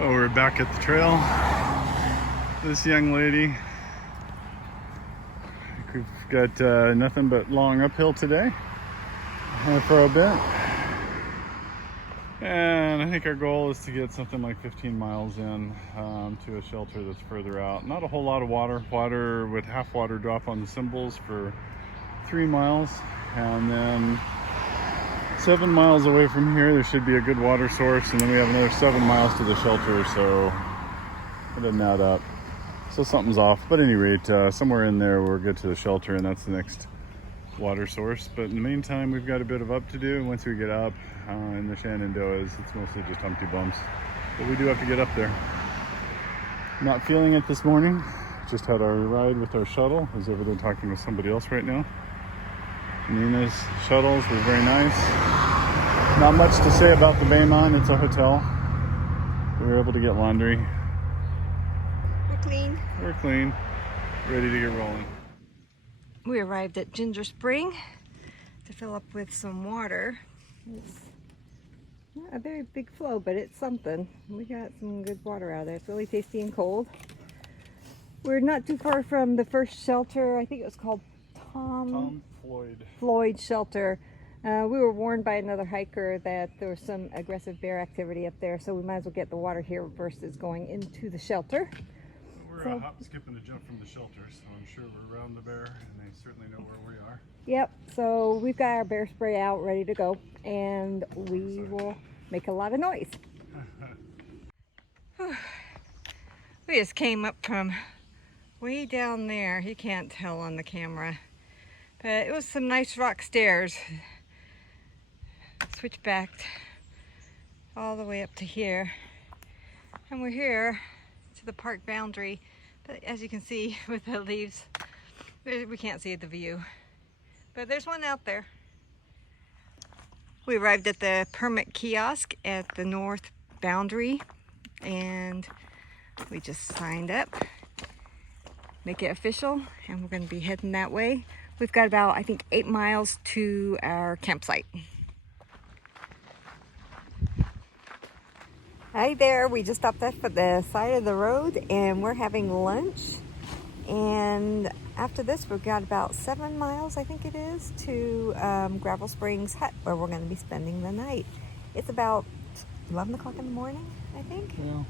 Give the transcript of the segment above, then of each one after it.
Oh, we're back at the trail. This young lady, I think we've got nothing but long uphill today for a bit. And I think our goal is to get something like 15 miles in to a shelter that's further out. Not a whole lot of water with half water drop on the cymbals for 3 miles. And then 7 miles away from here, there should be a good water source. And then we have another 7 miles to the shelter, so it doesn't add up. So something's off. But at any rate, somewhere in there, we'll get to the shelter, and that's the next water source. But in the meantime, we've got a bit of up to do. And once we get up in the Shenandoahs, it's mostly just Humpty Bumps. But we do have to get up there. Not feeling it this morning. Just had our ride with our shuttle. I was over there talking with somebody else right now. Nina's shuttles were very nice. Not much to say about the Baymont. It's a hotel. We were able to get laundry. We're clean. We're clean. Ready to get rolling. We arrived at Ginger Spring to fill up with some water. It's not a very big flow, but it's something. We got some good water out of there. It's really tasty and cold. We're not too far from the first shelter. I think it was called Tom Floyd Shelter. We were warned by another hiker that there was some aggressive bear activity up there, so we might as well get the water here versus going into the shelter. We're a hop, skip, and a jump from the shelter, so I'm sure we're around the bear, and they certainly know where we are. Yep, so we've got our bear spray out, ready to go, and we will make a lot of noise. We just came up from way down there. You can't tell on the camera, but it was some nice rock stairs. Switchbacked all the way up to here, and we're here to the park boundary. But as you can see with the leaves, we can't see the view, but there's one out there. We arrived at the permit kiosk at the north boundary, and we just signed up, make it official, and we're going to be heading that way. We've got about, I think, 8 miles to our campsite. Hi there, we just stopped off at the side of the road and we're having lunch. And after this, we've got about 7 miles, I think it is, to Gravel Springs Hut, where we're going to be spending the night. It's about 11 o'clock in the morning, I think. Yeah.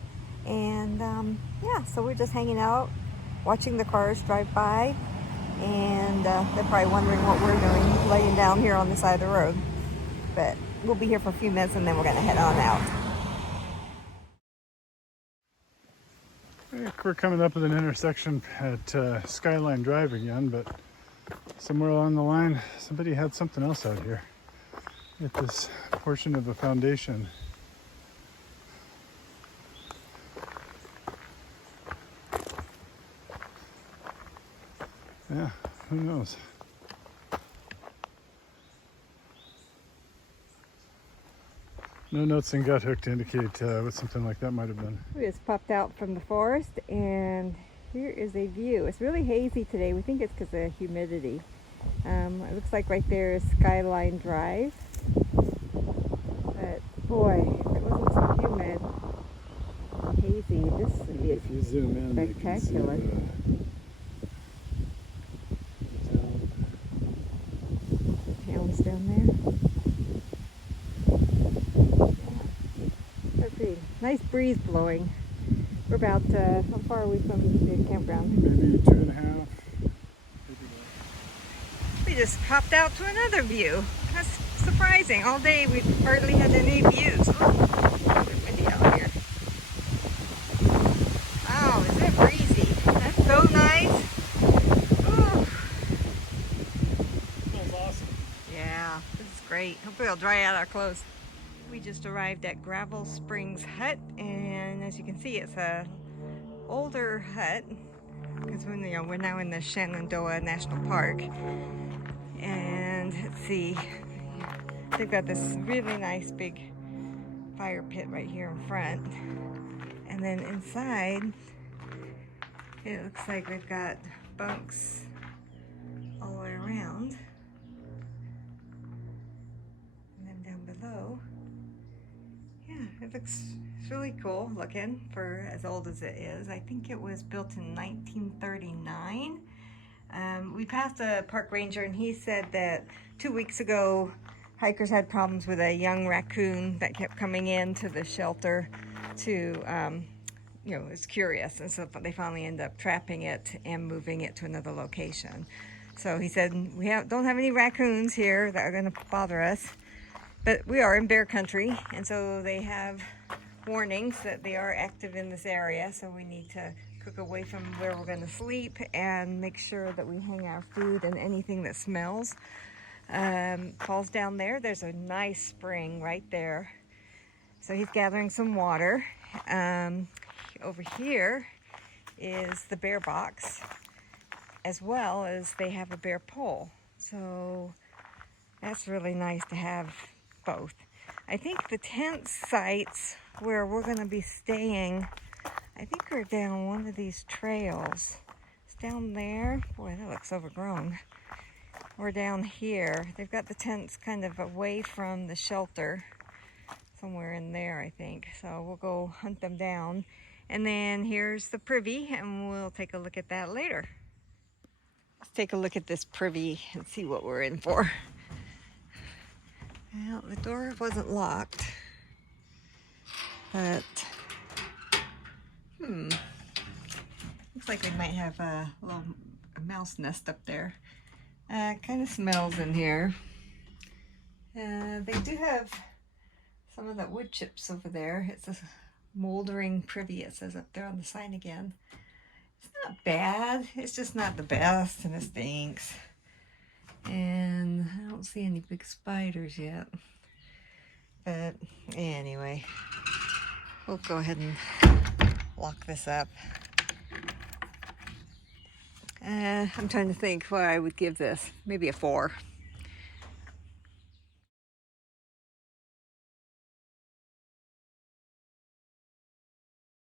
And yeah, so we're just hanging out, watching the cars drive by. And they're probably wondering what we're doing, laying down here on the side of the road. But we'll be here for a few minutes and then we're going to head on out. We're coming up with an intersection at Skyline Drive again, but somewhere along the line, somebody had something else out here at this portion of the foundation. Yeah, who knows? No notes in gut hook to indicate what something like that might have been. We just popped out from the forest and here is a view. It's really hazy today. We think it's because of humidity. It looks like right there is Skyline Drive. But boy, if it wasn't so humid, hazy, this would be if you zoom in, spectacular. Towns down there. Nice breeze blowing. We're about, how far are we from the campground? Maybe 2.5. We just popped out to another view. That's surprising. All day we've hardly had any views. Oh, it's windy out here. Wow, isn't it breezy? That's so nice. Ooh. That was awesome. Yeah, this is great. Hopefully it'll dry out our clothes. We just arrived at Gravel Springs Hut, and as you can see, it's a older hut because we're now in the Shenandoah National Park. And let's see, they've got this really nice big fire pit right here in front, and then inside it looks like we've got bunks all the way around, and then down below, yeah, It looks it's really cool looking for as old as it is. I think it was built in 1939. We passed a park ranger and he said that 2 weeks ago hikers had problems with a young raccoon that kept coming into the shelter to, you know, it's curious, and so they finally ended up trapping it and moving it to another location. So he said, we don't have any raccoons here that are going to bother us, but we are in bear country, and so they have warnings that they are active in this area, so we need to cook away from where we're going to sleep and make sure that we hang our food and anything that smells. Falls down there. There's a nice spring right there. So he's gathering some water. Over here is the bear box, as well as they have a bear pole. So that's really nice to have both. I think the tent sites where we're going to be staying, I think are down one of these trails. It's down there. Boy, that looks overgrown. We're down here. They've got the tents kind of away from the shelter, somewhere in there, I think. So we'll go hunt them down. And then here's the privy, and we'll take a look at that later. Let's take a look at this privy and see what we're in for. Well, the door wasn't locked, but looks like we might have a little mouse nest up there. Kind of smells in here. They do have some of that wood chips over there. It's a moldering privy, it says up there on the sign again. It's not bad, it's just not the best, and it stinks. And I don't see any big spiders yet. But anyway, we'll go ahead and lock this up. I'm trying to think what I would give this. Maybe a 4.